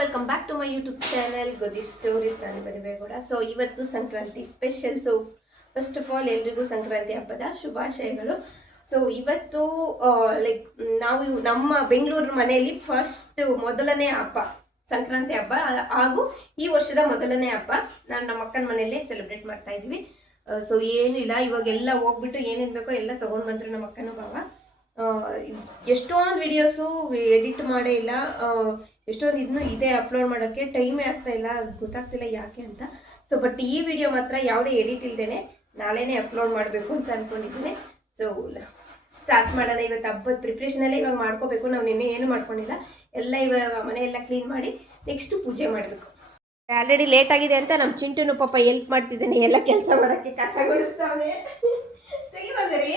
Welcome back to my YouTube channel Godi stories. ನಾನು Badibegowda. So ಇವತ್ತು Sankranti special. So first of all ಎಲ್ರಿಗೂ ಸಂಕ್ರಾಂತಿ ಹಬ್ಬದ ಶುಭಾಶಯಗಳು. ಸೊ ಇವತ್ತು ಲೈಕ್ ನಾವು ನಮ್ಮ ಬೆಂಗಳೂರು ಮನೆಯಲ್ಲಿ ಮೊದಲನೇ ಹಬ್ಬ ಸಂಕ್ರಾಂತಿ ಹಬ್ಬ ಹಾಗೂ ಈ ವರ್ಷದ ಮೊದಲನೇ ಹಬ್ಬ ನಾನು ನಮ್ಮ ಅಕ್ಕನ ಮನೆಯಲ್ಲೇ ಸೆಲೆಬ್ರೇಟ್ ಮಾಡ್ತಾ ಇದ್ವಿ. ಸೊ ಏನೂ ಇಲ್ಲ, ಇವಾಗೆಲ್ಲ ಹೋಗ್ಬಿಟ್ಟು ಏನೇನು ಬೇಕೋ ಎಲ್ಲ ತೊಗೊಂಡು ಬಂದರು ನಮ್ಮ ಅಕ್ಕನ ಭಾವ. ಎಷ್ಟೊಂದು ವಿಡಿಯೋಸು ಎಡಿಟ್ ಮಾಡೇ ಇಲ್ಲ, ಎಷ್ಟೊಂದು ಇದನ್ನು ಇದೆ ಅಪ್ಲೋಡ್ ಮಾಡೋಕ್ಕೆ ಟೈಮೇ ಆಗ್ತಾ ಇಲ್ಲ, ಗೊತ್ತಾಗ್ತಿಲ್ಲ ಯಾಕೆ ಅಂತ. ಸೊ ಬಟ್ ಈ ವಿಡಿಯೋ ಮಾತ್ರ ಯಾವುದೇ ಎಡಿಟ್ ಇಲ್ದೇನೆ ನಾಳೆನೇ ಅಪ್ಲೋಡ್ ಮಾಡಬೇಕು ಅಂತ ಅಂದ್ಕೊಂಡಿದ್ದೀನಿ. ಸೊ ಸ್ಟಾರ್ಟ್ ಮಾಡೋಣ. ಇವತ್ತು ಹಬ್ಬದ ಪ್ರಿಪ್ರೇಷನಲ್ಲೇ ಇವಾಗ ಮಾಡ್ಕೋಬೇಕು. ನಾವು ನಿನ್ನೆ ಏನು ಮಾಡ್ಕೊಂಡಿಲ್ಲ, ಎಲ್ಲ ಇವಾಗ ಮನೆಯೆಲ್ಲ ಕ್ಲೀನ್ ಮಾಡಿ ನೆಕ್ಸ್ಟು ಪೂಜೆ ಮಾಡಬೇಕು. ಆಲ್ರೆಡಿ ಲೇಟ್ ಆಗಿದೆ ಅಂತ ನಮ್ಮ ಚಿಂಟುನು ಪಾಪ ಹೆಲ್ಪ್ ಮಾಡ್ತಿದ್ದೇನೆ ಎಲ್ಲ ಕೆಲಸ ಮಾಡೋಕ್ಕೆ. ಕಸ ಗುಡಿಸ್ತಾವೆ ತೆಗಿವಾಗರಿ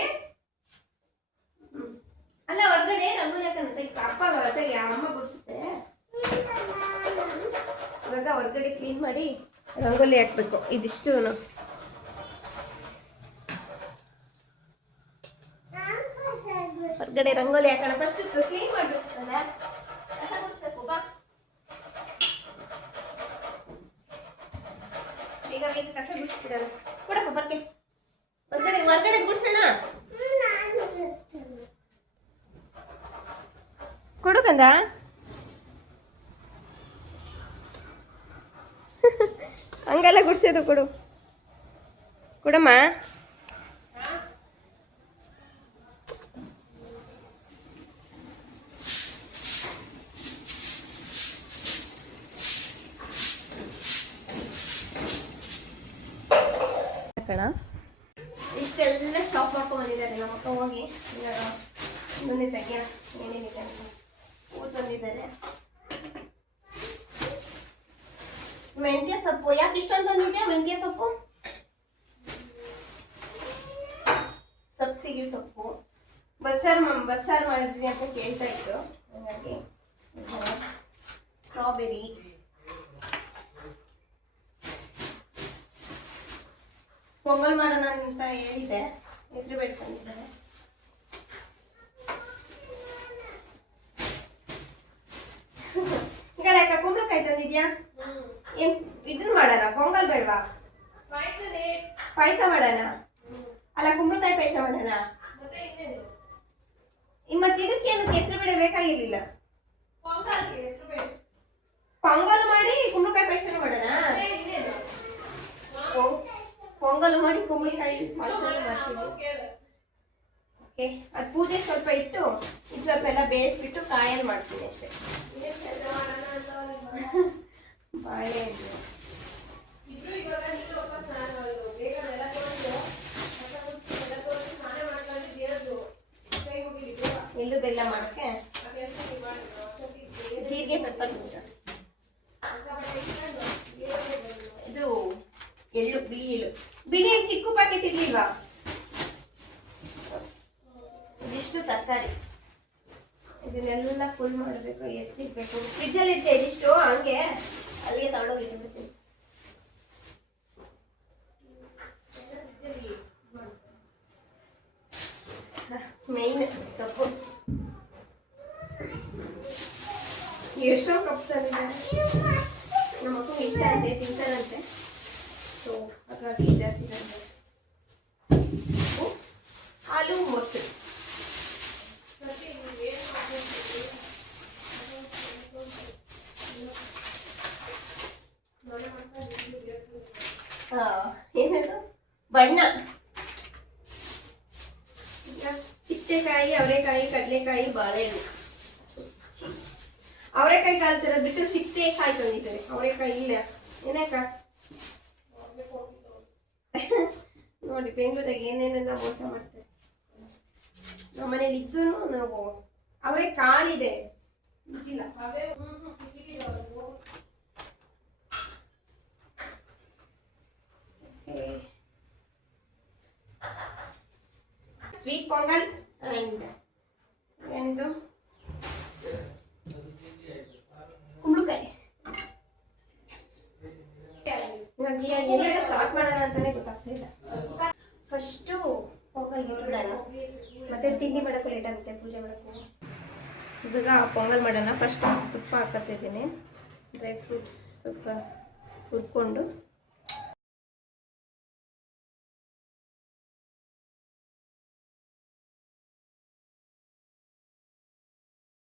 ಅಲ್ಲ, ಹೊರಗಡೆ ರಂಗೋಲಿ ಹಾಕಂತ ಅಪ್ಪ ಹೊರಗಡೆ ಅಮ್ಮ ಗುಡಿಸುತ್ತೆ. ಇವಾಗ ಹೊರಗಡೆ ಕ್ಲೀನ್ ಮಾಡಿ ರಂಗೋಲಿ ಹಾಕ್ಬೇಕು. ಇದಿಷ್ಟು ಹೊರಗಡೆ ರಂಗೋಲಿ ಹಾಕೋಣ. ಫಸ್ಟ್ ಕ್ಲೀನ್ ಮಾಡ್ಬೇಕು, ಕಸ ಗುಡಿಸ್ಬೇಕು. ಬಾ ಬೇಗ ಬೇಗ ಕಸ ಗುಡಿಸ್ತಿರಲ್ಲ. ಕೊಡಪ್ಪ ಬರ್ಕೆ, ಹೊರಗಡೆ ಗುಡಿಸೋಣ. ಕೊಡು ಕಂದ. ಹಂಗೆಲ್ಲ ಗುಡಿಸೋದು ಕೊಡು, ಕೊಡಮ್ಮ. ಇಷ್ಟೆಲ್ಲ ಸ್ಟಾಪ್ ಮಾಡ್ಕೊಂಡು ಬಂದಿದ್ದಾರೆ ನಮ್ಮ ಅಕ್ಕ. ಹೋಗಿ ಮುಂದೆ ತೆಗಿಯೋಣ ಏನೇನಿದೆ ಅಂತ. ಊರು ತಂದಿದ್ದಾರೆ ಮೆಂತ್ಯ ಸೊಪ್ಪು. ಯಾಕೆ ಇಷ್ಟೊಂದು ತಂದಿದ್ಯಾ ಮೆಂತ್ಯ ಸೊಪ್ಪು? ಸಬ್ಸಿಗೆ ಸೊಪ್ಪು ಬಸ್ಸಾರು ಮಾಡಿದ್ರಿ ಅಂತ ಕೇಳ್ತಾ ಇತ್ತು. ಹಾಗಾಗಿ ಸ್ಟ್ರಾಬೆರಿ, ಪೊಂಗಲ್ ಮಾಡೋಣ ಅಂತ ಹೇಳಿದೆ. ಹೆಸರು ಬೇಳೆ ತಂದಿದ್ದಾರೆ. ಕುಂಬಳಕಾಯಿ ತಂದಿದ್ಯಾ? ಏನ್ ಇದನ್ನ ಮಾಡೋಣ? ಪೊಂಗಲ್ ಬೇಡವಾ? ಪಾಯಸ ಮಾಡೋಣ. ಅಲ್ಲ, ಕುಂಬಳಕಾಯಿ ಪಾಯಸ ಮಾಡೋಣ. ಮತ್ತೆ ಇದಕ್ಕೇನು ಹೆಸರು ಬೇಳೆ ಬೇಕಾಗಿರ್ಲಿಲ್ಲ. ಪೊಂಗಲ್ ಮಾಡಿ ಕುಂಬಳಕಾಯಿ ಪಾಯಸ ಮಾಡೋಣ. ಪೊಂಗಲ್ ಮಾಡಿ ಕುಂಬಳಕಾಯಿ ಪಾಯಸ ಮಾಡ್ತೀವಿ. ಓಕೆ, ಅದು ಪೂಜೆ ಸ್ವಲ್ಪ ಇಟ್ಟು ಇದು ಸ್ವಲ್ಪ ಎಲ್ಲ ಬೇಯಿಸ್ಬಿಟ್ಟು ಕಾಯಲ್ಲಿ ಮಾಡ್ತೀನಿ ಅಷ್ಟೇ. ಬಾಳೆ ಎಳ್ಳು ಬೆಲ್ಲ ಮಾಡೋಕ್ಕೆ ಜೀರಿಗೆ ಪೆಪ್ಪರ್ ಇದು ಎಳ್ಳು, ಬಿಳಿ ಚಿಕ್ಕ ಪ್ಯಾಕೆಟ್ ಇರ್ಲಿಲ್ವಾ? ಇದಿಷ್ಟು ತರಕಾರಿ, ಇದನ್ನೆಲ್ಲ ಫುಲ್ ಮಾಡಬೇಕು, ಎತ್ತಿಡ್ಬೇಕು. ಫ್ರಿಜ್ಜಲ್ಲಿ ಇಟ್ಟೆ ಇದಿಷ್ಟು, ಹಂಗೆ ಅಲ್ಲಿಗೆ ತಗೊಂಡೋಗಿ ಇಟ್ಬಿಡ್ತೀನಿ. ಮೇಯ್ನ್ ಸೊಪ್ಪು ಎಷ್ಟೋ ಕಪ್ ತಂದಿದ್ದಾರೆ. ನಮ್ಮ ಮಕ್ಕಳಿಗೆ ಇಷ್ಟ ಆಯ್ತೆ, ತಿಂತಾರಂತೆ. ಸೊ ಹಾಗಾಗಿ ಜಾಸ್ತಿ ತಂದೆ. ಹಾಲು, ಮೊಸರು. ಏನದು ಬಣ್ಣ. ಚಿಟ್ಟೆಕಾಯಿ, ಅವರೆಕಾಯಿ, ಕಡಲೆಕಾಯಿ, ಬಾಳೆಹಣ್ಣು. ಅವರೆಕಾಯಿ ಕಾಳ್ತಾರ ಬಿಟ್ಟು ಸಿಟ್ಟೆಕಾಯಿ ತಂದಿದ್ದಾರೆ. ಅವರೆಕಾಯಿ ಇಲ್ಲ. ಏನಕ್ಕ ನೋಡಿ, ಬೆಂಗಳೂರಾಗ ಏನೇನೆಲ್ಲ ಮೋಸ ಮಾಡ್ತಾರೆ. ನಮ್ಮ ಮನೇಲಿ ಇದ್ದು ನಾವು ಅವರೇ ಕಾಳಿದೆ ಇದಿಲ್ಲ. ಸ್ವೀಟ್ ಪೊಂಗಲ್ ಅಂಡ್ ಏನಿದು ಕುಂಬಳಕಾಯಿ. ಇವಾಗ ಏನೆಲ್ಲ ಸ್ಟಾರ್ಟ್ ಮಾಡೋಣ ಅಂತಾನೆ ಗೊತ್ತಾಗ್ತಿಲ್ಲ. ಫಸ್ಟು ಪೊಂಗಲ್ ಇಟ್ಬಿಡೋಣ, ಮತ್ತೆ ತಿಂಡಿ ಮಾಡೋಕ್ಕೂ ಲೇಟ್ ಆಗುತ್ತೆ, ಪೂಜೆ ಮಾಡೋಕ್ಕೂ. ಇವಾಗ ಪೊಂಗಲ್ ಮಾಡೋಣ. ಫಸ್ಟ್ ತುಪ್ಪ ಹಾಕತ್ತಿದ್ದೀನಿ. ಡ್ರೈ ಫ್ರೂಟ್ಸ್ ಸ್ವಲ್ಪ ಹುರ್ಕೊಂಡು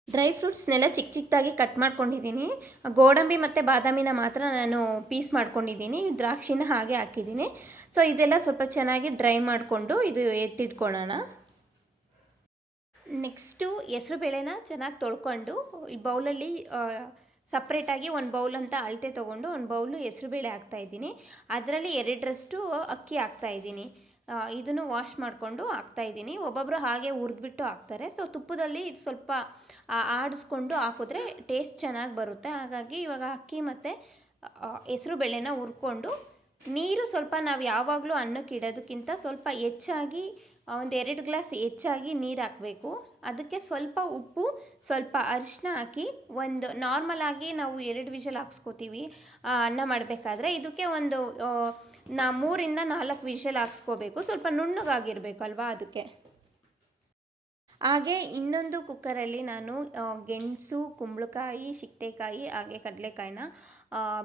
ಡ್ರೈ ಫ್ರೂಟ್ಸ್ನೆಲ್ಲ ಚಿಕ್ಕ ಚಿಕ್ಕದಾಗಿ ಕಟ್ ಮಾಡ್ಕೊಂಡಿದ್ದೀನಿ. ಗೋಡಂಬಿ ಮತ್ತು ಬಾದಾಮಿನ ಮಾತ್ರ ನಾನು ಪೀಸ್ ಮಾಡ್ಕೊಂಡಿದ್ದೀನಿ. ದ್ರಾಕ್ಷಿನ ಹಾಗೆ ಹಾಕಿದ್ದೀನಿ. ಸೊ ಇದೆಲ್ಲ ಸ್ವಲ್ಪ ಚೆನ್ನಾಗಿ ಡ್ರೈ ಮಾಡಿಕೊಂಡು ಇದು ಎತ್ತಿಟ್ಕೊಳ್ಳೋಣ. ನೆಕ್ಸ್ಟು ಹೆಸ್ರು ಬೇಳೆನ ಚೆನ್ನಾಗಿ ತೊಳ್ಕೊಂಡು ಈ ಬೌಲಲ್ಲಿ ಸಪ್ರೇಟಾಗಿ ಒಂದು ಬೌಲ್ ಅಂತ ಅಳತೆ ತೊಗೊಂಡು ಒಂದು ಬೌಲು ಹೆಸ್ರುಬೇಳೆ ಹಾಕ್ತಾಯಿದ್ದೀನಿ. ಅದರಲ್ಲಿ 2ರಷ್ಟು ಅಕ್ಕಿ ಹಾಕ್ತಾಯಿದ್ದೀನಿ. ಇದನ್ನು ವಾಶ್ ಮಾಡಿಕೊಂಡು ಹಾಕ್ತಾಯಿದ್ದೀನಿ. ಒಬ್ಬೊಬ್ಬರು ಹಾಗೆ ಹುರಿದ್ಬಿಟ್ಟು ಹಾಕ್ತಾರೆ. ಸೊ ತುಪ್ಪದಲ್ಲಿ ಸ್ವಲ್ಪ ಆಡಿಸ್ಕೊಂಡು ಹಾಕಿದ್ರೆ ಟೇಸ್ಟ್ ಚೆನ್ನಾಗಿ ಬರುತ್ತೆ. ಹಾಗಾಗಿ ಇವಾಗ ಅಕ್ಕಿ ಮತ್ತು ಹೆಸ್ರುಬೇಳೆನ ಹುರ್ಕೊಂಡು ನೀರು ಸ್ವಲ್ಪ ನಾವು ಯಾವಾಗಲೂ ಅನ್ನಕ್ಕೆ ಇಡೋದಕ್ಕಿಂತ ಸ್ವಲ್ಪ ಹೆಚ್ಚಾಗಿ ಒಂದು 2 ಗ್ಲಾಸ್ ಹೆಚ್ಚಾಗಿ ನೀರು ಹಾಕಬೇಕು. ಅದಕ್ಕೆ ಸ್ವಲ್ಪ ಉಪ್ಪು, ಸ್ವಲ್ಪ ಅರಿಶಿನ ಹಾಕಿ ಒಂದು ನಾರ್ಮಲಾಗಿ ನಾವು 2 ವಿಷಲ್ ಹಾಕ್ಸ್ಕೊತೀವಿ ಅನ್ನ ಮಾಡಬೇಕಾದ್ರೆ. ಇದಕ್ಕೆ ಒಂದು 3ರಿಂದ 4 ವಿಷಲ್ ಹಾಕ್ಸ್ಕೋಬೇಕು. ಸ್ವಲ್ಪ ನುಣ್ಣಗಾಗಿರಬೇಕಲ್ವಾ ಅದಕ್ಕೆ. ಹಾಗೆ ಇನ್ನೊಂದು ಕುಕ್ಕರಲ್ಲಿ ನಾನು ಗೆಣಸು, ಕುಂಬಳಕಾಯಿ, ಶಿಟ್ಟೆಕಾಯಿ ಹಾಗೆ ಕಡಲೆಕಾಯಿನ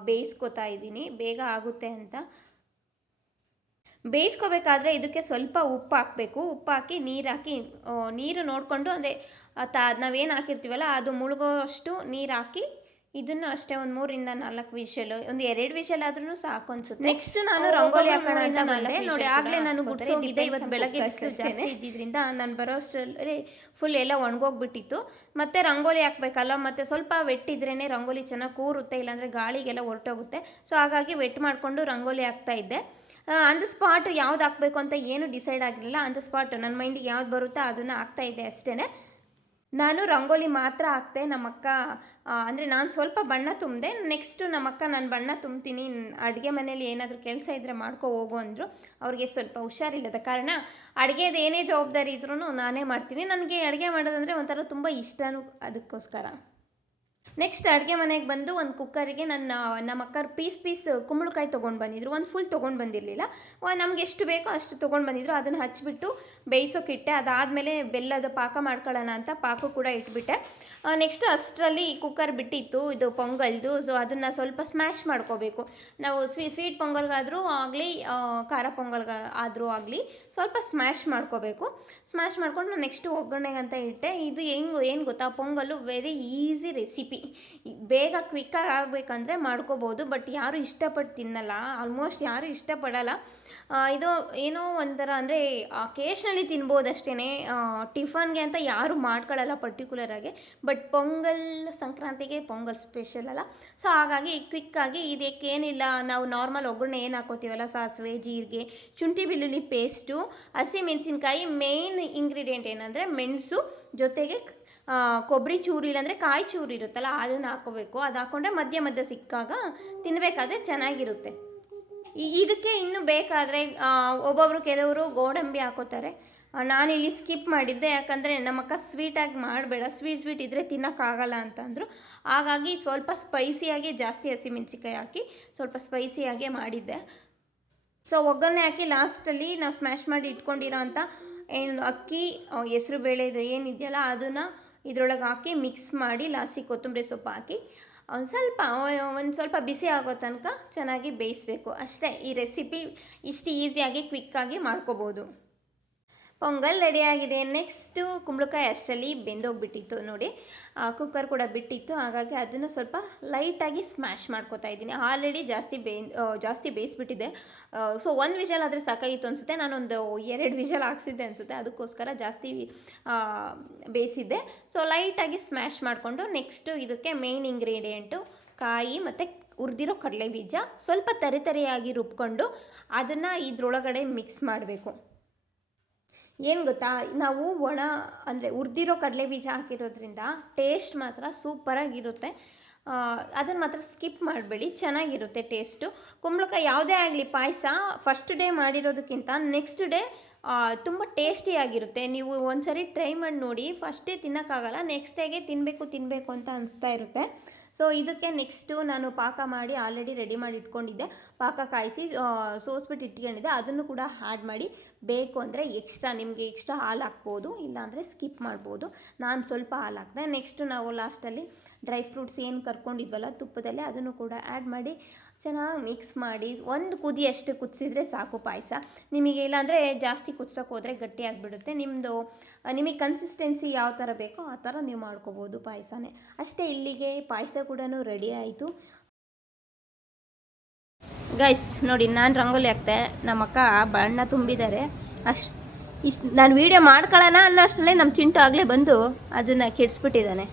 ಬೇಯಿಸ್ಕೊತಾ ಇದ್ದೀನಿ ಬೇಗ ಆಗುತ್ತೆ ಅಂತ. ಬೇಯಿಸ್ಕೋಬೇಕಾದ್ರೆ ಇದಕ್ಕೆ ಸ್ವಲ್ಪ ಉಪ್ಪು ಹಾಕಬೇಕು. ಉಪ್ಪು ಹಾಕಿ ನೀರು ಹಾಕಿ ನೀರು ನೋಡಿಕೊಂಡು ಅಂದರೆ ನಾವೇನು ಹಾಕಿರ್ತೀವಲ್ಲ ಅದು ಮುಳುಗೋಷ್ಟು ನೀರು ಹಾಕಿ ಇದನ್ನು ಅಷ್ಟೇ ಒಂದು 3ರಿಂದ 4 ವಿಷಲ್, ಒಂದು 2 ವಿಷಲ್ ಆದ್ರೂ ಸಾಕು ಅನ್ಸುತ್ತೆ. ನೆಕ್ಸ್ಟ್ ನಾನು ರಂಗೋಲಿ ಹಾಕೋಣ ಅಂತ ಬಂದೆ. ನೋಡಿ ಆಗಲೇ ನಾನು ಗುಡ್ಸೋಗಿದೆ. ಇವತ್ತು ಬೆಳಗ್ಗೆ ಬಿಸಿಲು ಜಾಸ್ತಿ ಇದ್ದಿದ್ದರಿಂದ ನಾನು ಬರೋ ಅಷ್ಟರಲ್ಲಿ ಫುಲ್ ಎಲ್ಲ ಒಣಗೋಗ್ಬಿಟ್ಟಿತ್ತು. ಮತ್ತು ರಂಗೋಲಿ ಹಾಕಬೇಕಲ್ಲ, ಮತ್ತು ಸ್ವಲ್ಪ ವೆಟ್ಟಿದ್ರೇ ರಂಗೋಲಿ ಚೆನ್ನಾಗಿ ಕೂರುತ್ತೆ, ಇಲ್ಲಾಂದರೆ ಗಾಳಿಗೆಲ್ಲ ಹೊರಟೋಗುತ್ತೆ. ಸೊ ಹಾಗಾಗಿ ವೆಟ್ ಮಾಡಿಕೊಂಡು ರಂಗೋಲಿ ಹಾಕ್ತಾಯಿದ್ದೆ. ಆನ್ ದ ಸ್ಪಾಟ್ ಯಾವ್ದು ಹಾಕಬೇಕು ಅಂತ ಏನು ಡಿಸೈಡ್ ಆಗಿರಲಿಲ್ಲ. ಆನ್ ದ ಸ್ಪಾಟ್ ನನ್ನ ಮೈಂಡಿಗೆ ಯಾವ್ದು ಬರುತ್ತೋ ಅದನ್ನು ಹಾಕ್ತಾಯಿದ್ದೆ ಅಷ್ಟೇ. ನಾನು ರಂಗೋಲಿ ಮಾತ್ರ ಹಾಕ್ತೆ. ನಮ್ಮಕ್ಕ ಅಂದರೆ ನಾನು ಸ್ವಲ್ಪ ಬಣ್ಣ ತುಂಬಿದೆ. ನೆಕ್ಸ್ಟು ನಮ್ಮಕ್ಕ ನಾನು ಬಣ್ಣ ತುಂಬ್ತೀನಿ, ಅಡುಗೆ ಮನೇಲಿ ಏನಾದರೂ ಕೆಲಸ ಇದ್ದರೆ ಮಾಡ್ಕೊ ಹೋಗು ಅಂದರು. ಅವ್ರಿಗೆ ಸ್ವಲ್ಪ ಹುಷಾರಿಲ್ಲದ ಕಾರಣ ಅಡುಗೆದು ಏನೇ ಜವಾಬ್ದಾರಿ ಇದ್ರೂ ನಾನೇ ಮಾಡ್ತೀನಿ. ನನಗೆ ಅಡುಗೆ ಮಾಡೋದಂದರೆ ಒಂಥರ ತುಂಬ ಇಷ್ಟನೂ, ಅದಕ್ಕೋಸ್ಕರ. ನೆಕ್ಸ್ಟ್ ಅಡುಗೆ ಮನೆಗೆ ಬಂದು ಒಂದು ಕುಕ್ಕರಿಗೆ ನಮ್ಮ ಅಕ್ಕರು ಪೀಸ್ ಕುಂಬಳಕಾಯಿ ತೊಗೊಂಡು ಬಂದಿದ್ರು. ಒಂದು ಫುಲ್ ತೊಗೊಂಡು ಬಂದಿರಲಿಲ್ಲ. ನಮ್ಗೆ ಎಷ್ಟು ಬೇಕೋ ಅಷ್ಟು ತೊಗೊಂಡು ಬಂದಿದ್ರು. ಅದನ್ನು ಹಚ್ಚಿಬಿಟ್ಟು ಬೇಯಿಸೋಕ್ಕಿಟ್ಟೆ. ಅದಾದಮೇಲೆ ಬೆಲ್ಲದ ಪಾಕ ಮಾಡ್ಕೊಳ್ಳೋಣ ಅಂತ ಪಾಕ ಕೂಡ ಇಟ್ಬಿಟ್ಟೆ. ನೆಕ್ಸ್ಟ್ ಅಷ್ಟರಲ್ಲಿ ಕುಕ್ಕರ್ ಬಿಟ್ಟಿತ್ತು ಇದು ಪೊಂಗಲ್ದು. ಸೊ ಅದನ್ನು ಸ್ವಲ್ಪ ಸ್ಮ್ಯಾಶ್ ಮಾಡ್ಕೋಬೇಕು. ನಾವು ಸ್ವೀಟ್ ಪೊಂಗಲ್ಗಾದರೂ ಆಗಲಿ ಖಾರ ಪೊಂಗಲ್ಗೆ ಆದರೂ ಆಗಲಿ ಸ್ವಲ್ಪ ಸ್ಮ್ಯಾಶ್ ಮಾಡ್ಕೋಬೇಕು. ಸ್ಮ್ಯಾಶ್ ಮಾಡ್ಕೊಂಡು ನಾನು ನೆಕ್ಸ್ಟು ಒಗ್ಗರಣೆಗೆ ಅಂತ ಇಟ್ಟೆ. ಇದು ಏನು ಗೊತ್ತಾ, ಪೊಂಗಲ್ಲು ವೆರಿ ಈಸಿ ರೆಸಿಪಿ. ಬೇಗ ಕ್ವಿಕ್ಕಾಗಿ ಆಗಬೇಕಂದ್ರೆ ಮಾಡ್ಕೋಬೋದು. ಬಟ್ ಯಾರು ಇಷ್ಟಪಟ್ಟು ತಿನ್ನಲ್ಲ, ಆಲ್ಮೋಸ್ಟ್ ಯಾರು ಇಷ್ಟಪಡಲ್ಲ. ಇದು ಏನೋ ಒಂಥರ ಅಂದರೆ ಅಕೇಶ್ನಲಿ ತಿನ್ಬೋದಷ್ಟೇ. ಟಿಫನ್ಗೆ ಅಂತ ಯಾರು ಮಾಡ್ಕೊಳ್ಳಲ್ಲ ಪರ್ಟಿಕ್ಯುಲರಾಗಿ. ಬಟ್ ಪೊಂಗಲ್ ಸಂಕ್ರಾಂತಿಗೆ ಪೊಂಗಲ್ ಸ್ಪೆಷಲ್ ಅಲ್ಲ. ಸೊ ಹಾಗಾಗಿ ಕ್ವಿಕ್ಕಾಗಿ ಇದಕ್ಕೇನಿಲ್ಲ, ನಾವು ನಾರ್ಮಲ್ ಒಗ್ಗರಣೆ ಏನು ಹಾಕೋತೀವಲ್ಲ, ಸಾಸಿವೆ, ಜೀರಿಗೆ, ಶುಂಠಿ ಬೆಳ್ಳುಳ್ಳಿ ಪೇಸ್ಟು, ಹಸಿಮೆಣಸಿನ್ಕಾಯಿ, ಮೇನ್ ಇಂಗ್ರೀಡಿಯೆಂಟ್ ಏನಂದರೆ ಮೆಣಸು, ಜೊತೆಗೆ ಕೊಬ್ಬರಿ ಚೂರು ಇಲ್ಲಾಂದರೆ ಕಾಯಿ ಚೂರು ಇರುತ್ತಲ್ಲ ಅದನ್ನು ಹಾಕೋಬೇಕು. ಅದು ಹಾಕ್ಕೊಂಡ್ರೆ ಮಧ್ಯ ಸಿಕ್ಕಾಗ ತಿನ್ನಬೇಕಾದ್ರೆ ಚೆನ್ನಾಗಿರುತ್ತೆ. ಇದಕ್ಕೆ ಇನ್ನೂ ಬೇಕಾದರೆ ಒಬ್ಬೊಬ್ಬರು ಕೆಲವರು ಗೋಡಂಬಿ ಹಾಕೋತಾರೆ. ನಾನಿಲ್ಲಿ ಸ್ಕಿಪ್ ಮಾಡಿದ್ದೆ, ಯಾಕಂದರೆ ನಮ್ಮಕ್ಕ ಸ್ವೀಟಾಗಿ ಮಾಡಬೇಡ, ಸ್ವೀಟ್ ಇದ್ದರೆ ತಿನ್ನೋಕ್ಕಾಗಲ್ಲ ಅಂತಂದರು. ಹಾಗಾಗಿ ಸ್ವಲ್ಪ ಸ್ಪೈಸಿಯಾಗಿ ಜಾಸ್ತಿ ಹಸಿಮೆಣಸಿನ್ಕಾಯಿ ಹಾಕಿ ಸ್ವಲ್ಪ ಸ್ಪೈಸಿಯಾಗೆ ಮಾಡಿದ್ದೆ. ಸೊ ಒಗ್ಗರಣೆ ಹಾಕಿ ಲಾಸ್ಟಲ್ಲಿ ನಾವು ಸ್ಮ್ಯಾಶ್ ಮಾಡಿ ಇಟ್ಕೊಂಡಿರೋ ಅಂಥ ಏನು ಅಕ್ಕಿ, ಹೆಸರು ಬೇಳೆ ಏನಿದೆಯಲ್ಲ ಅದನ್ನು ಇದರೊಳಗೆ ಹಾಕಿ ಮಿಕ್ಸ್ ಮಾಡಿ ಲಾಸ್ಟಿಗೆ ಕೊತ್ತಂಬರಿ ಸೊಪ್ಪು ಹಾಕಿ ಒಂದು ಸ್ವಲ್ಪ ಬಿಸಿ ಆಗೋ ತನಕ ಚೆನ್ನಾಗಿ ಬೇಯಿಸಬೇಕು ಅಷ್ಟೇ. ಈ ರೆಸಿಪಿ ಇಷ್ಟು ಈಸಿಯಾಗಿ ಕ್ವಿಕ್ಕಾಗಿ ಮಾಡ್ಕೋಬೋದು. ಪೊಂಗಲ್ ರೆಡಿಯಾಗಿದೆ. ನೆಕ್ಸ್ಟು ಕುಂಬಳಕಾಯಿ ಅಷ್ಟರಲ್ಲಿ ಬೆಂದೋಗ್ಬಿಟ್ಟಿತ್ತು ನೋಡಿ, ಕುಕ್ಕರ್ ಕೂಡ ಬಿಟ್ಟಿತ್ತು. ಹಾಗಾಗಿ ಅದನ್ನು ಸ್ವಲ್ಪ ಲೈಟಾಗಿ ಸ್ಮ್ಯಾಶ್ ಮಾಡ್ಕೋತಾ ಇದ್ದೀನಿ. ಆಲ್ರೆಡಿ ಜಾಸ್ತಿ ಬೇಯಿಸ್ಬಿಟ್ಟಿದೆ. ಸೊ 1 ವಿಷಲ್ ಆದರೆ ಸಾಕಾಗಿತ್ತು ಅನಿಸುತ್ತೆ. ನಾನೊಂದು 2 ವಿಷಲ್ ಹಾಕ್ಸಿದ್ದೆ ಅನಿಸುತ್ತೆ, ಅದಕ್ಕೋಸ್ಕರ ಜಾಸ್ತಿ ಬೇಯಿಸಿದ್ದೆ. ಸೊ ಲೈಟಾಗಿ ಸ್ಮ್ಯಾಶ್ ಮಾಡಿಕೊಂಡು ನೆಕ್ಸ್ಟು ಇದಕ್ಕೆ ಮೇನ್ ಇಂಗ್ರೀಡಿಯೆಂಟು ಕಾಯಿ ಮತ್ತು ಹುರಿದಿರೋ ಕಡಲೆ ಬೀಜ ಸ್ವಲ್ಪ ತರಿಯಾಗಿ ರುಬ್ಕೊಂಡು ಅದನ್ನು ಇದ್ರೊಳಗಡೆ ಮಿಕ್ಸ್ ಮಾಡಬೇಕು. ಏನು ಗೊತ್ತಾ, ನಾವು ಅಂದರೆ ಹುರಿದಿರೋ ಕಡಲೆ ಬೀಜ ಹಾಕಿರೋದ್ರಿಂದ ಟೇಸ್ಟ್ ಮಾತ್ರ ಸೂಪರಾಗಿರುತ್ತೆ. ಅದನ್ನು ಮಾತ್ರ ಸ್ಕಿಪ್ ಮಾಡಬೇಡಿ, ಚೆನ್ನಾಗಿರುತ್ತೆ ಟೇಸ್ಟು. ಕುಂಬಳಕಾಯಿ ಯಾವುದೇ ಆಗಲಿ ಪಾಯಸ ಫಸ್ಟ್ ಡೇ ಮಾಡಿರೋದಕ್ಕಿಂತ ನೆಕ್ಸ್ಟ್ ಡೇ ತುಂಬ ಟೇಸ್ಟಿಯಾಗಿರುತ್ತೆ. ನೀವು ಒಂದು ಸರಿ ಟ್ರೈ ಮಾಡಿ ನೋಡಿ. ಫಸ್ಟ್ ಡೇ ತಿನ್ನೋಕ್ಕಾಗಲ್ಲ, ನೆಕ್ಸ್ಟ್ ಡೇಗೆ ತಿನ್ನಬೇಕು ಅಂತ ಅನಿಸ್ತಾ ಇರುತ್ತೆ. ಸೊ ಇದಕ್ಕೆ ನೆಕ್ಸ್ಟು ನಾನು ಪಾಕ ಮಾಡಿ ಆಲ್ರೆಡಿ ರೆಡಿ ಮಾಡಿ ಇಟ್ಕೊಂಡಿದ್ದೆ. ಪಾಕ ಕಾಯಿಸಿ ಸೋಸ್ಬಿಟ್ಟು ಇಟ್ಕೊಂಡಿದ್ದೆ. ಅದನ್ನು ಕೂಡ ಆ್ಯಡ್ ಮಾಡಿ, ಬೇಕು ಅಂದರೆ ನಿಮಗೆ ಎಕ್ಸ್ಟ್ರಾ ಹಾಲು ಹಾಕ್ಬೋದು, ಇಲ್ಲಾಂದರೆ ಸ್ಕಿಪ್ ಮಾಡ್ಬೋದು. ನಾನು ಸ್ವಲ್ಪ ಹಾಲು ಹಾಕಿದೆ. ನೆಕ್ಸ್ಟು ನಾವು ಲಾಸ್ಟಲ್ಲಿ ಡ್ರೈ ಫ್ರೂಟ್ಸ್ ಏನು ಕರ್ಕೊಂಡಿದ್ವಲ್ಲ ತುಪ್ಪದಲ್ಲೇ ಅದನ್ನು ಕೂಡ ಆ್ಯಡ್ ಮಾಡಿ ಚೆನ್ನಾಗಿ ಮಿಕ್ಸ್ ಮಾಡಿ ಒಂದು ಕುದಿ ಅಷ್ಟು ಕುದಿಸಿದ್ರೆ ಸಾಕು ಪಾಯಸ. ನಿಮಗೆ ಇಲ್ಲಾಂದರೆ ಜಾಸ್ತಿ ಕುದಿಸೋಕೆ ಹೋದರೆ ಗಟ್ಟಿ ಆಗಿಬಿಡುತ್ತೆ. ನಿಮಗೆ ಕನ್ಸಿಸ್ಟೆನ್ಸಿ ಯಾವ ಥರ ಬೇಕೋ ಆ ಥರ ನೀವು ಮಾಡ್ಕೋಬೋದು ಪಾಯಸನೇ. ಅಷ್ಟೇ, ಇಲ್ಲಿಗೆ ಪಾಯಸ ಕೂಡ ರೆಡಿ ಆಯಿತು. ಗೈಸ್ ನೋಡಿ, ನಾನು ರಂಗೋಲಿ ಹಾಕ್ತೆ, ನಮ್ಮ ಅಕ್ಕ ಬಣ್ಣ ತುಂಬಿದ್ದಾರೆ. ಇಷ್ಟು ನಾನು ವೀಡಿಯೋ ಮಾಡ್ಕೊಳ್ಳೋಣ ಅನ್ನೋಷ್ಟರಲ್ಲೇ ನಮ್ಮ ಚಿಂಟು ಆಗಲೇ ಬಂದು ಅದನ್ನು ಕೆಡಿಸ್ಬಿಟ್ಟಿದ್ದಾನೆ.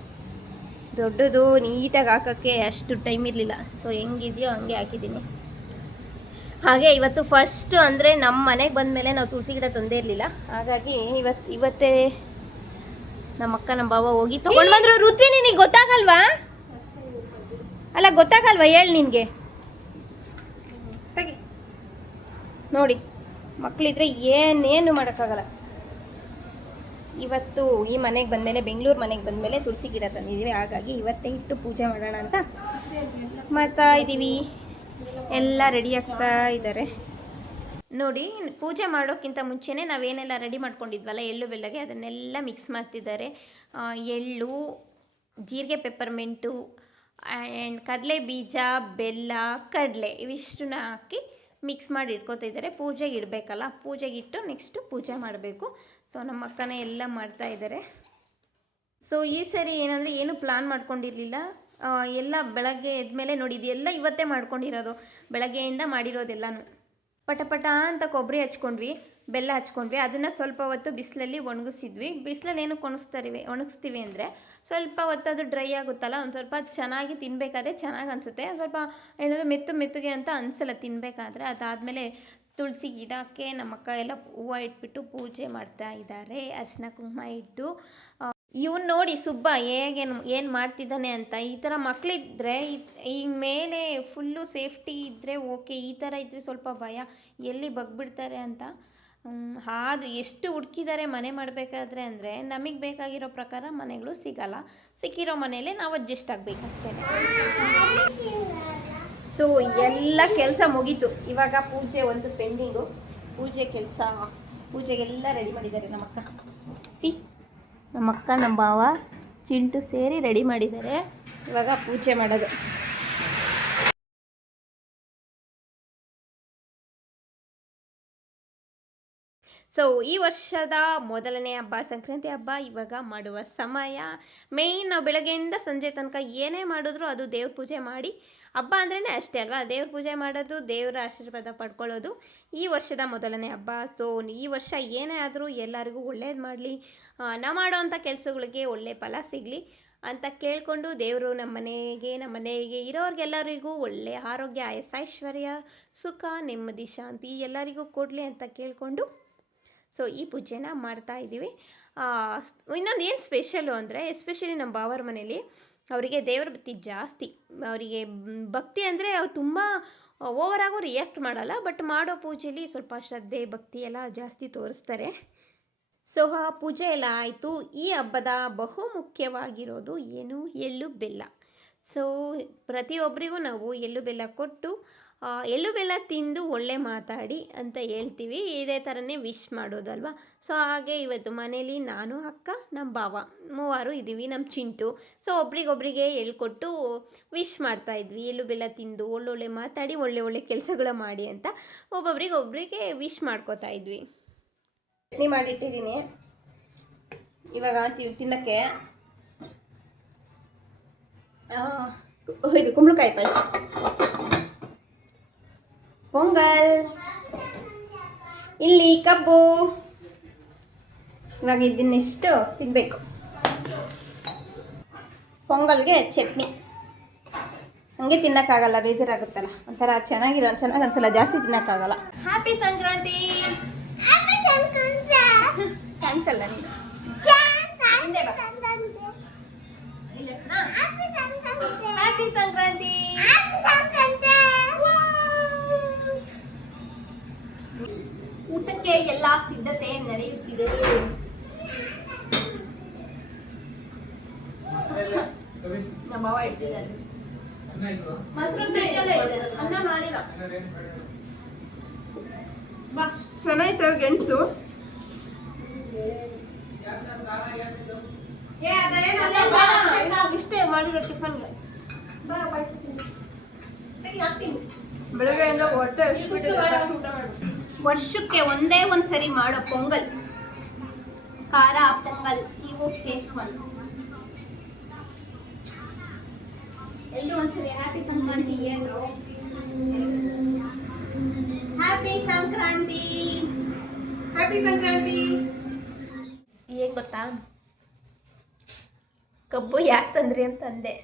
ದೊಡ್ಡದು ನೀಟಾಗಿ ಹಾಕೋಕ್ಕೆ ಅಷ್ಟು ಟೈಮ್ ಇರಲಿಲ್ಲ. ಸೊ ಹೆಂಗಿದೆಯೋ ಹಂಗೆ ಹಾಕಿದ್ದೀನಿ. ಹಾಗೆ ಇವತ್ತು ಫಸ್ಟು ಅಂದರೆ ನಮ್ಮ ಮನೆಗೆ ಬಂದಮೇಲೆ ನಾವು ತುಳಸಿ ಗಿಡ ತಂದೇ ಇರಲಿಲ್ಲ. ಹಾಗಾಗಿ ಇವತ್ತೇ ನಮ್ಮ ಅಕ್ಕ ನಮ್ಮ ಬಾವ ಹೋಗಿ ತೊಗೊಂಡು ಬಂದರು. ಋತ್ವಿ, ನಿನಗೆ ಗೊತ್ತಾಗಲ್ವಾ? ಅಲ್ಲ, ಗೊತ್ತಾಗಲ್ವಾ ಹೇಳಿ ನಿನಗೆ? ನೋಡಿ, ಮಕ್ಕಳಿದ್ರೆ ಏನೇನು ಮಾಡೋಕ್ಕಾಗಲ್ಲ. ಇವತ್ತು ಈ ಮನೆಗೆ ಬಂದಮೇಲೆ, ಬೆಂಗಳೂರು ಮನೆಗೆ ಬಂದಮೇಲೆ ತುಳಸಿ ಗಿಡ ತಂದಿದ್ದೀವಿ. ಹಾಗಾಗಿ ಇವತ್ತೇ ಇಟ್ಟು ಪೂಜೆ ಮಾಡೋಣ ಅಂತ ಮಾಡ್ತಾ ಇದ್ದೀವಿ. ಎಲ್ಲ ರೆಡಿ ಆಗ್ತಾ ಇದ್ದಾರೆ ನೋಡಿ. ಪೂಜೆ ಮಾಡೋಕ್ಕಿಂತ ಮುಂಚೆನೇ ನಾವೇನೆಲ್ಲ ರೆಡಿ ಮಾಡ್ಕೊಂಡಿದ್ವಲ್ಲ ಎಳ್ಳು ಬೆಲ್ಲಗೆ, ಅದನ್ನೆಲ್ಲ ಮಿಕ್ಸ್ ಮಾಡ್ತಿದ್ದಾರೆ. ಎಳ್ಳು, ಜೀರಿಗೆ, ಪೆಪ್ಪರ್ಮೆಂಟು ಆ್ಯಂಡ್ ಕಡಲೆ ಬೀಜ, ಬೆಲ್ಲ, ಕಡಲೆ ಇವಿಷ್ಟನ್ನ ಹಾಕಿ ಮಿಕ್ಸ್ ಮಾಡಿ ಇಟ್ಕೊತಾ ಇದ್ದಾರೆ. ಪೂಜೆಗೆ ಇಡಬೇಕಲ್ಲ, ಪೂಜೆಗೆ ಇಟ್ಟು ನೆಕ್ಸ್ಟು ಪೂಜೆ ಮಾಡಬೇಕು. ಸೊ ನಮ್ಮ ಅಕ್ಕನೇ ಎಲ್ಲ ಮಾಡ್ತಾ ಇದ್ದಾರೆ. ಸೊ ಈ ಸರಿ ಏನಂದರೆ ಏನು ಪ್ಲಾನ್ ಮಾಡ್ಕೊಂಡಿರಲಿಲ್ಲ. ಎಲ್ಲ ಬೆಳಗ್ಗೆ ಎದ್ಮೇಲೆ ನೋಡಿ, ಇದೆಲ್ಲ ಇವತ್ತೇ ಮಾಡ್ಕೊಂಡಿರೋದು, ಬೆಳಗ್ಗೆಯಿಂದ ಮಾಡಿರೋದೆಲ್ಲನೂ. ಪಟ ಅಂತ ಕೊಬ್ಬರಿ ಹಚ್ಕೊಂಡ್ವಿ, ಬೆಲ್ಲ ಹಚ್ಕೊಂಡ್ವಿ. ಅದನ್ನು ಸ್ವಲ್ಪ ಹೊತ್ತು ಬಿಸಿಲಲ್ಲಿ ಒಣಗಿಸಿದ್ವಿ. ಬಿಸಿಲಲ್ಲಿ ಏನಕ್ಕೆ ಒಣಗಿಸ್ತೀವಿ ಅಂದರೆ ಸ್ವಲ್ಪ ಹೊತ್ತು ಅದು ಡ್ರೈ ಆಗುತ್ತಲ್ಲ, ಒಂದು ಸ್ವಲ್ಪ ಚೆನ್ನಾಗಿ ತಿನ್ನಬೇಕಾದ್ರೆ ಚೆನ್ನಾಗಿ ಅನಿಸುತ್ತೆ. ಸ್ವಲ್ಪ ಏನಾದರೂ ಮೆತ್ತಗೆ ಅಂತ ಅನಿಸಲ್ಲ ತಿನ್ನಬೇಕಾದ್ರೆ. ಅದಾದಮೇಲೆ ತುಳಸಿ ಗಿಡಕ್ಕೆ ನಮ್ಮ ಅಕ್ಕ ಎಲ್ಲ ಹೂವು ಇಟ್ಬಿಟ್ಟು ಪೂಜೆ ಮಾಡ್ತಾ ಇದ್ದಾರೆ, ಅರಿಶಿನ ಕುಂಕುಮ ಇಟ್ಟು. ಇವನು ನೋಡಿ ಸುಬ್ಬ ಏನು ಮಾಡ್ತಿದ್ದಾನೆ ಅಂತ. ಈ ಥರ ಮಕ್ಕಳಿದ್ರೆ ಈ ಮೇಲೆ ಫುಲ್ಲು ಸೇಫ್ಟಿ ಇದ್ದರೆ ಓಕೆ, ಈ ಥರ ಇದ್ದರೆ ಸ್ವಲ್ಪ ಭಯ, ಎಲ್ಲಿ ಬಗ್ಬಿಡ್ತಾರೆ ಅಂತ. ಅದು ಎಷ್ಟು ಹುಡುಕಿದ್ದಾರೆ ಮನೆ ಮಾಡಬೇಕಾದ್ರೆ ಅಂದರೆ ನಮಗೆ ಬೇಕಾಗಿರೋ ಪ್ರಕಾರ ಮನೆಗಳು ಸಿಗಲ್ಲ. ಸಿಕ್ಕಿರೋ ಮನೇಲೆ ನಾವು ಅಡ್ಜಸ್ಟ್ ಆಗಬೇಕಷ್ಟೇ. ಸೊ ಎಲ್ಲ ಕೆಲಸ ಮುಗೀತು. ಇವಾಗ ಪೂಜೆ ಒಂದು ಪೆಂಡಿಂಗು. ಪೂಜೆಗೆಲ್ಲ ರೆಡಿ ಮಾಡಿದ್ದಾರೆ ನಮ್ಮಕ್ಕ. ನಮ್ಮಕ್ಕ, ನಮ್ಮ ಭಾವ, ಚಿಂಟು ಸೇರಿ ರೆಡಿ ಮಾಡಿದ್ದಾರೆ. ಇವಾಗ ಪೂಜೆ ಮಾಡೋದು. ಸೊ ಈ ವರ್ಷದ ಮೊದಲನೇ ಹಬ್ಬ ಸಂಕ್ರಾಂತಿ ಹಬ್ಬ ಇವಾಗ ಮಾಡುವ ಸಮಯ. ಮೇಯ್ನ್ ನಾವು ಬೆಳಗ್ಗೆಯಿಂದ ಸಂಜೆ ತನಕ ಏನೇ ಮಾಡಿದ್ರು ಅದು ದೇವ್ರ ಪೂಜೆ ಮಾಡಿ, ಹಬ್ಬ ಅಂದ್ರೇ ಅಷ್ಟೇ ಅಲ್ವಾ, ದೇವ್ರ ಪೂಜೆ ಮಾಡೋದು, ದೇವರ ಆಶೀರ್ವಾದ ಪಡ್ಕೊಳ್ಳೋದು ಈ ವರ್ಷದ ಮೊದಲನೇ ಹಬ್ಬ. ಸೊ ಈ ವರ್ಷ ಏನೇ ಆದರೂ ಎಲ್ಲರಿಗೂ ಒಳ್ಳೇದು ಮಾಡಲಿ, ನಾವು ಮಾಡೋವಂಥ ಕೆಲಸಗಳಿಗೆ ಒಳ್ಳೆ ಫಲ ಸಿಗಲಿ ಅಂತ ಕೇಳಿಕೊಂಡು ದೇವರು ನಮ್ಮ ಮನೆಗೆ ಇರೋರಿಗೆಲ್ಲರಿಗೂ ಒಳ್ಳೆ ಆರೋಗ್ಯ, ಐಶ್ವರ್ಯ, ಸುಖ, ನೆಮ್ಮದಿ, ಶಾಂತಿ ಎಲ್ಲರಿಗೂ ಕೊಡಲಿ ಅಂತ ಕೇಳಿಕೊಂಡು ಸೊ ಈ ಪೂಜೆನ ಮಾಡ್ತಾ ಇದ್ದೀವಿ. ಇನ್ನೊಂದು ಏನು ಸ್ಪೆಷಲು ಅಂದರೆ, ಎಸ್ಪೆಷಲಿ ನಮ್ಮ ಬಾವರ ಮನೇಲಿ ಅವರಿಗೆ ದೇವರ ಭಕ್ತಿ ಜಾಸ್ತಿ. ಅವರಿಗೆ ಭಕ್ತಿ ಅಂದರೆ ಅವ್ರು ತುಂಬ ಓವರಾಗೂ ರಿಯಾಕ್ಟ್ ಮಾಡಲ್ಲ, ಬಟ್ ಮಾಡೋ ಪೂಜೆಯಲ್ಲಿ ಸ್ವಲ್ಪ ಶ್ರದ್ಧೆ ಭಕ್ತಿ ಎಲ್ಲ ಜಾಸ್ತಿ ತೋರಿಸ್ತಾರೆ. ಸೊ ಆ ಪೂಜೆ ಎಲ್ಲ ಆಯಿತು. ಈ ಹಬ್ಬದ ಬಹು ಮುಖ್ಯವಾಗಿರೋದು ಏನು, ಎಳ್ಳು ಬೆಲ್ಲ. ಸೊ ಪ್ರತಿಯೊಬ್ಬರಿಗೂ ನಾವು ಎಳ್ಳು ಬೆಲ್ಲ ಕೊಟ್ಟು ಎಳ್ಳು ಬೆಲ್ಲ ತಿಂದು ಒಳ್ಳೆ ಮಾತಾಡಿ ಅಂತ ಹೇಳ್ತೀವಿ. ಇದೇ ಥರನೇ ವಿಶ್ ಮಾಡೋದಲ್ವ. ಸೊ ಹಾಗೆ ಇವತ್ತು ಮನೇಲಿ ನಾನು, ಅಕ್ಕ, ನಮ್ಮ ಭಾವ ಮೂವರು ಇದ್ದೀವಿ, ನಮ್ಮ ಚಿಂಟು. ಸೊ ಒಬ್ರಿಗೊಬ್ರಿಗೆ ಹೇಳ್ಕೊಟ್ಟು ವಿಶ್ ಮಾಡ್ತಾಯಿದ್ವಿ. ಎಳ್ಳು ಬೆಲ್ಲ ತಿಂದು ಒಳ್ಳೊಳ್ಳೆ ಮಾತಾಡಿ ಒಳ್ಳೆ ಕೆಲಸಗಳ ಮಾಡಿ ಅಂತ ಒಬ್ಬೊಬ್ರಿಗೆ ವಿಶ್ ಮಾಡ್ಕೋತಾ ಇದ್ವಿ. ಚಟ್ನಿ ಮಾಡಿಟ್ಟಿದ್ದೀನಿ, ಇವಾಗ ತಿನ್ನೋಕ್ಕೆ. ಇದು ಕುಂಬಳಕಾಯಿ ಪಾಯಸ, ಪೊಂಗಲ್, ಇಲ್ಲಿ ಕಬ್ಬು. ಇವಾಗ ಇದನ್ನೆಷ್ಟು ತಿನ್ನಬೇಕು. ಪೊಂಗಲ್ಗೆ ಚಟ್ನಿ ಹಂಗೆ ತಿನ್ನೋಕ್ಕಾಗಲ್ಲ, ಬೇಜಾರಾಗುತ್ತಲ್ಲ, ಒಂಥರ ಚೆನ್ನಾಗಿ ಅನ್ಸಲ್ಲ, ಜಾಸ್ತಿ ತಿನ್ನೋಕ್ಕಾಗಲ್ಲ. ಹ್ಯಾಪಿ ಸಂಕ್ರಾಂತಿ. ಕ್ಯಾನ್ಸಲ್ ನೀನು ಹ್ಯಾಪಿ ಸಂಕ್ರಾಂತಿ. ಊಟಕ್ಕೆ ಎಲ್ಲ ಸಿದ್ಧತೆ ನಡೆಯುತ್ತಿದೆ. ನಮ್ಮ ಮಾವ ಇಟ್ಟಿದ್ದಾರೆ, ಅನ್ನ ಮಾಡಿಲ್ಲ. ಚೆನ್ನಾಯ್ತು ಗೆಣಸು. ಇಷ್ಟೇ ಮಾಡಿರೋ ಟಿಫನ್ಗೆ ಬೆಳಗ್ಗೆಯಿಂದ ಹೊಟ್ಟೆ ವರ್ಷಕ್ಕೆ ಒಂದೇ ಒಂದು ಸರಿ ಮಾಡೋ ಪೊಂಗಲ್, ಖಾರ ಪೊಂಗಲ್. ನೀವು ಟೇಸ್ಟ್ ಮಾಡಿ ಎಲ್ಲರೂ ಒಂದ್ಸರಿ. ಹ್ಯಾಪಿ ಸಂಕ್ರಾಂತಿ ಏನ್ರು, ಹ್ಯಾಪಿ ಸಂಕ್ರಾಂತಿ, ಹ್ಯಾಪಿ ಸಂಕ್ರಾಂತಿ. ಹೇಗೆ ಗೊತ್ತಾ, ಕಬ್ಬು ಯಾಕೆ ತಂದ್ರಿ ಅಂತ ಅಂದೆ.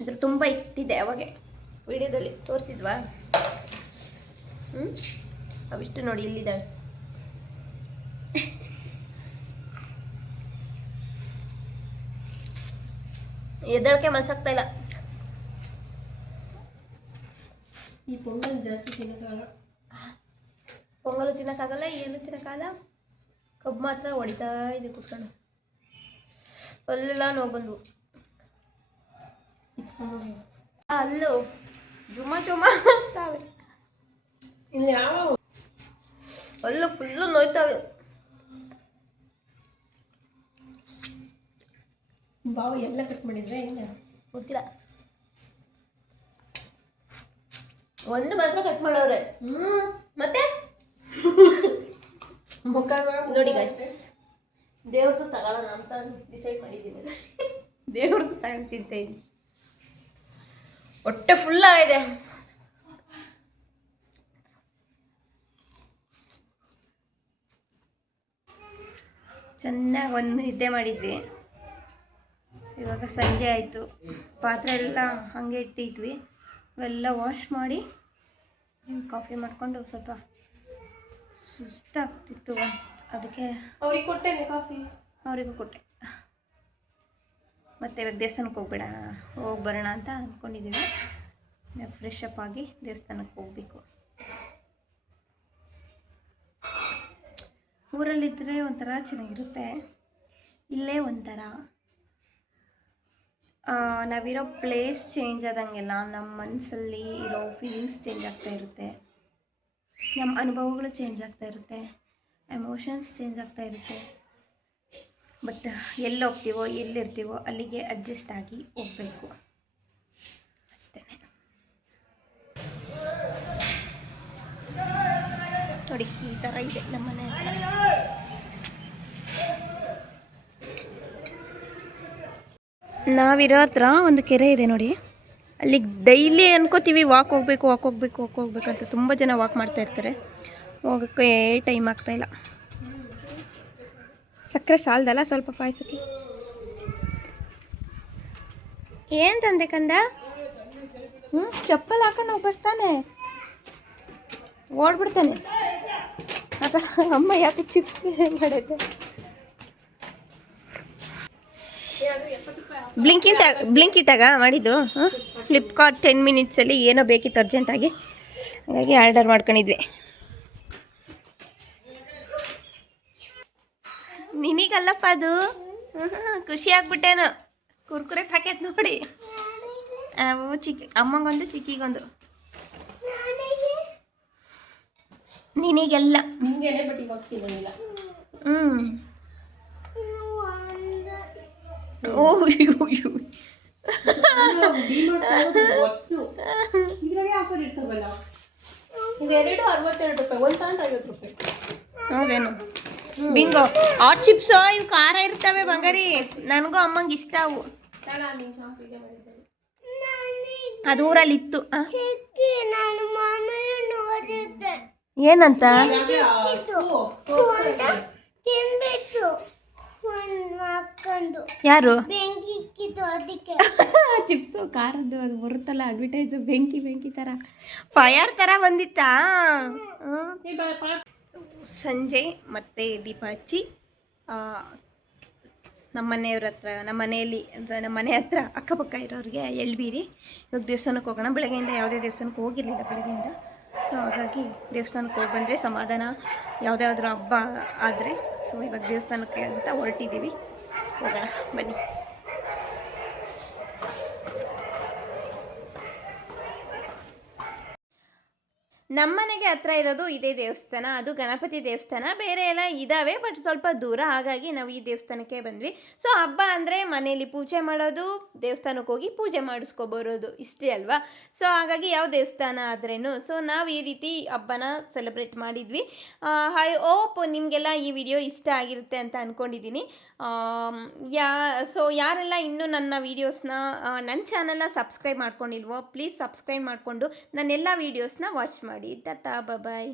ಇದ್ರ ತುಂಬ ಇಟ್ಟಿದೆ, ಅವಾಗೆ ವಿಡಿಯೋದಲ್ಲಿ ತೋರಿಸಿದ್ವಾ? ಅವಿಷ್ಟು ನೋಡಿ ಇಲ್ಲಿದ್ದಾಳೆ. ಎದ್ದಳಕ್ಕೆ ಮನ್ಸಾಗ್ತಾ ಇಲ್ಲ. ಈ ಪೊಂಗಲ್ ಜಾಸ್ತಿ ತಿನ್ನೋಕ್ಕಾಗಲ್ಲ, ಪೊಂಗಲು ತಿನ್ನೋಕ್ಕಾಗಲ್ಲ, ಏನು ತಿನ್ನೋಕ್ಕಾಗಲ್ಲ. ಕಬ್ಬು ಮಾತ್ರ ಹೊಡಿತಾ ಇದೆ ಕುತ್ಕೊಂಡು. ಎಲ್ಲ ನೋವು ಬಂದು ಅಲ್ಲೂ ಜುಮ ಜುಮ ಅಂತಾವೆ. ಇಲ್ಲಿ ಯಾವ ಅಲ್ಲೂ ಫುಲ್ಲು ನೋಯ್ತಾವೆ. ಬಾವು ಎಲ್ಲ ಕಟ್ ಮಾಡಿದ್ರೆ ಇಲ್ಲ ಗೊತ್ತಿಲ್ಲ, ಒಂದು ಮಾತ್ರ ಕಟ್ ಮಾಡೋರೆ. ಮತ್ತೆ ಮುಖ ನೋಡಿ ಗೈಸ್, ದೇವ್ರದ್ದು ತಗೊಳ್ಳೋಣ ಅಂತ ಡಿಸೈಡ್ ಮಾಡಿದ್ದೀನಿ. ದೇವ್ರದ್ದು ತಗೊಂಡು ತಿಂತ ಇದ್ದೀನಿ. ಹೊಟ್ಟೆ ಫುಲ್ ಆಗಿದೆ. ಚೆನ್ನಾಗಿ ಒಂದು ನಿದ್ದೆ ಮಾಡಿದ್ವಿ. ಇವಾಗ ಸಂಜೆ ಆಯಿತು, ಪಾತ್ರೆ ಎಲ್ಲ ಹಾಗೆ ಇಟ್ಟಿದ್ವಿ. ಅವೆಲ್ಲ ವಾಶ್ ಮಾಡಿ ಕಾಫಿ ಮಾಡಿಕೊಂಡು ಸ್ವಲ್ಪ ಸುಸ್ತಾಗ್ತಿತ್ತು, ಅದಕ್ಕೆ ಅವ್ರಿಗೆ ಕೊಟ್ಟೇನೆ ಕಾಫಿ, ಅವರಿಗೂ ಕೊಟ್ಟೆ. ಮತ್ತು ಇವಾಗ ದೇವಸ್ಥಾನಕ್ಕೆ ಹೋಗಿ ಬರೋಣ ಅಂತ ಅಂದ್ಕೊಂಡಿದ್ದೀವಿ. ಫ್ರೆಶ್ ಅಪ್ ಆಗಿ ದೇವಸ್ಥಾನಕ್ಕೆ ಹೋಗಬೇಕು. ಊರಲ್ಲಿದ್ದರೆ ಒಂಥರ ಚೆನ್ನಾಗಿರುತ್ತೆ, ಇಲ್ಲೇ ಒಂಥರ ನಾವಿರೋ ಪ್ಲೇಸ್ ಚೇಂಜ್ ಆದಂಗೆಲ್ಲ ನಮ್ಮ ಮನಸ್ಸಲ್ಲಿ ಇರೋ ಫೀಲಿಂಗ್ಸ್ ಚೇಂಜ್ ಆಗ್ತಾ ಇರುತ್ತೆ, ನಮ್ಮ ಅನುಭವಗಳು ಚೇಂಜ್ ಆಗ್ತಾ ಇರುತ್ತೆ, ಎಮೋಷನ್ಸ್ ಚೇಂಜ್ ಆಗ್ತಾ ಇರುತ್ತೆ. ಬಟ್ ಎಲ್ಲಿ ಹೋಗ್ತೀವೋ ಎಲ್ಲಿರ್ತೀವೋ ಅಲ್ಲಿಗೆ ಅಡ್ಜಸ್ಟ್ ಆಗಿ ಹೋಗಬೇಕು ಅಷ್ಟೇ. ನೋಡಿ ಈ ಥರ ಇದೆ ನಮ್ಮ ಮನೆ ಹತ್ರ. ನಾವಿರೋ ಹತ್ರ ಒಂದು ಕೆರೆ ಇದೆ ನೋಡಿ, ಅಲ್ಲಿಗೆ ಡೈಲಿ ಅನ್ಕೋತೀವಿ ವಾಕ್ ಹೋಗ್ಬೇಕು ಅಂತ. ತುಂಬ ಜನ ವಾಕ್ ಮಾಡ್ತಾ ಇರ್ತಾರೆ, ಹೋಗೋಕ್ಕೆ ಟೈಮ್ ಆಗ್ತಾಯಿಲ್ಲ. ಸಕ್ಕರೆ ಸಾಲದಲ್ಲ ಸ್ವಲ್ಪ ಪಾಯಸಕ್ಕೆ. ಏನು ತಂದೆ ಕಂದ? ಚಪ್ಪಲ್ ಹಾಕೊಂಡು ಹೋಗ್ಬೇಕು ತಾನೆ, ಓಡ್ಬಿಡ್ತಾನೆ. ಅಮ್ಮ ಯಾಕೆ ಚಿಪ್ಸ್ ಬೇರೆ ಮಾಡಿದ್ದೆ. ಬ್ಲಿಂಕಿಟಾಗ ಮಾಡಿದ್ದು. ಫ್ಲಿಪ್ಕಾರ್ಟ್ 10 ಮಿನಿಟ್ಸಲ್ಲಿ ಏನೋ ಬೇಕಿತ್ತು ಅರ್ಜೆಂಟಾಗಿ, ಹಾಗಾಗಿ ಆರ್ಡರ್ ಮಾಡ್ಕೊಂಡಿದ್ವಿ. ನಿನಗಲ್ಲಪ್ಪ ಅದು, ಖುಷಿ ಆಗ್ಬಿಟ್ಟೇನು. ಕುರ್ಕುರೆ ಪ್ಯಾಕೆಟ್ ನೋಡಿ, ಅವು ಅಮ್ಮಂಗೊಂದು ಚಿಕ್ಕಿಗೊಂದು. ನಿನಗೆಲ್ಲ ಇವೆರಡು 62 ರೂಪಾಯಿ, ಒಂದು ತಗೊಂಡ್ರೆ 50 ರೂಪಾಯಿ. ಹೌದೇನು? ಬಿಂಗೋ ಆ ಚಿಪ್ಸ್ ಇವು ಖಾರ ಇರ್ತವೆ ಬಂಗಾರಿ, ನನಗೂ ಅಮ್ಮಂಗೆ ಇಷ್ಟ ಅವು. ಅದು ಊರಲ್ಲಿ ಇತ್ತು. ಏನಂತ? ಯಾರು? ಚಿಪ್ಸು ಖಾರದ್ದು ಅದು ಬರುತ್ತಲ್ಲ ಅಡ್ವರ್ಟೈಸ್, ಬೆಂಕಿ ಥರ ಫೈರ್ ಥರ ಬಂದಿತ್ತಾ? ಸಂಜೆ ಮತ್ತೆ ದೀಪ ಹಚ್ಚಿ ನಮ್ಮ ಮನೆ ಹತ್ರ ಅಕ್ಕಪಕ್ಕ ಇರೋರಿಗೆ ಎಳ್ಬೀರಿ. ಇವಾಗ ದೇವಸ್ಥಾನಕ್ಕೆ ಹೋಗೋಣ. ಬೆಳಗ್ಗೆಯಿಂದ ಯಾವುದೇ ದೇವಸ್ಥಾನಕ್ಕೆ ಹೋಗಿರಲಿಲ್ಲ ಬೆಳಗ್ಗೆಯಿಂದ, ಸೊ ಹಾಗಾಗಿ ದೇವಸ್ಥಾನಕ್ಕೆ ಹೋಗಿ ಬಂದರೆ ಸಮಾಧಾನ, ಯಾವುದಾದ್ರೂ ಹಬ್ಬ ಆದರೆ. ಸೊ ಇವಾಗ ದೇವಸ್ಥಾನಕ್ಕೆ ಅಂತ ಹೊರಟಿದ್ದೀವಿ, ಹೋಗೋಣ ಬನ್ನಿ. ನಮ್ಮನೆಗೆ ಹತ್ರ ಇರೋದು ಇದೇ ದೇವಸ್ಥಾನ, ಅದು ಗಣಪತಿ ದೇವಸ್ಥಾನ. ಬೇರೆ ಎಲ್ಲ ಇದ್ದಾವೆ, ಬಟ್ ಸ್ವಲ್ಪ ದೂರ, ಹಾಗಾಗಿ ನಾವು ಈ ದೇವಸ್ಥಾನಕ್ಕೆ ಬಂದ್ವಿ. ಸೊ ಹಬ್ಬ ಅಂದರೆ ಮನೆಯಲ್ಲಿ ಪೂಜೆ ಮಾಡೋದು, ದೇವಸ್ಥಾನಕ್ಕೆ ಹೋಗಿ ಪೂಜೆ ಮಾಡಿಸ್ಕೊಬರೋದು, ಇಷ್ಟೇ ಅಲ್ವಾ. ಸೊ ಹಾಗಾಗಿ ಯಾವ ದೇವಸ್ಥಾನ ಆದ್ರೇನು, ಸೊ ನಾವು ಈ ರೀತಿ ಹಬ್ಬನ ಸೆಲೆಬ್ರೇಟ್ ಮಾಡಿದ್ವಿ. ಐ ಹೋಪ್ ನಿಮಗೆಲ್ಲ ಈ ವಿಡಿಯೋ ಇಷ್ಟ ಆಗಿರುತ್ತೆ ಅಂತ ಅಂದ್ಕೊಂಡಿದ್ದೀನಿ. ಸೊ ಯಾರೆಲ್ಲ ಇನ್ನೂ ನನ್ನ ವೀಡಿಯೋಸ್ನ ನನ್ನ ಚಾನಲ್ನ ಸಬ್ಸ್ಕ್ರೈಬ್ ಮಾಡ್ಕೊಂಡಿಲ್ವೋ, ಪ್ಲೀಸ್ ಸಬ್ಸ್ಕ್ರೈಬ್ ಮಾಡಿಕೊಂಡು ನನ್ನೆಲ್ಲ ವೀಡಿಯೋಸ್ನ ವಾಚ್ ಮಾಡಿ. ಟಾಟಾ, ಬಾಯ್.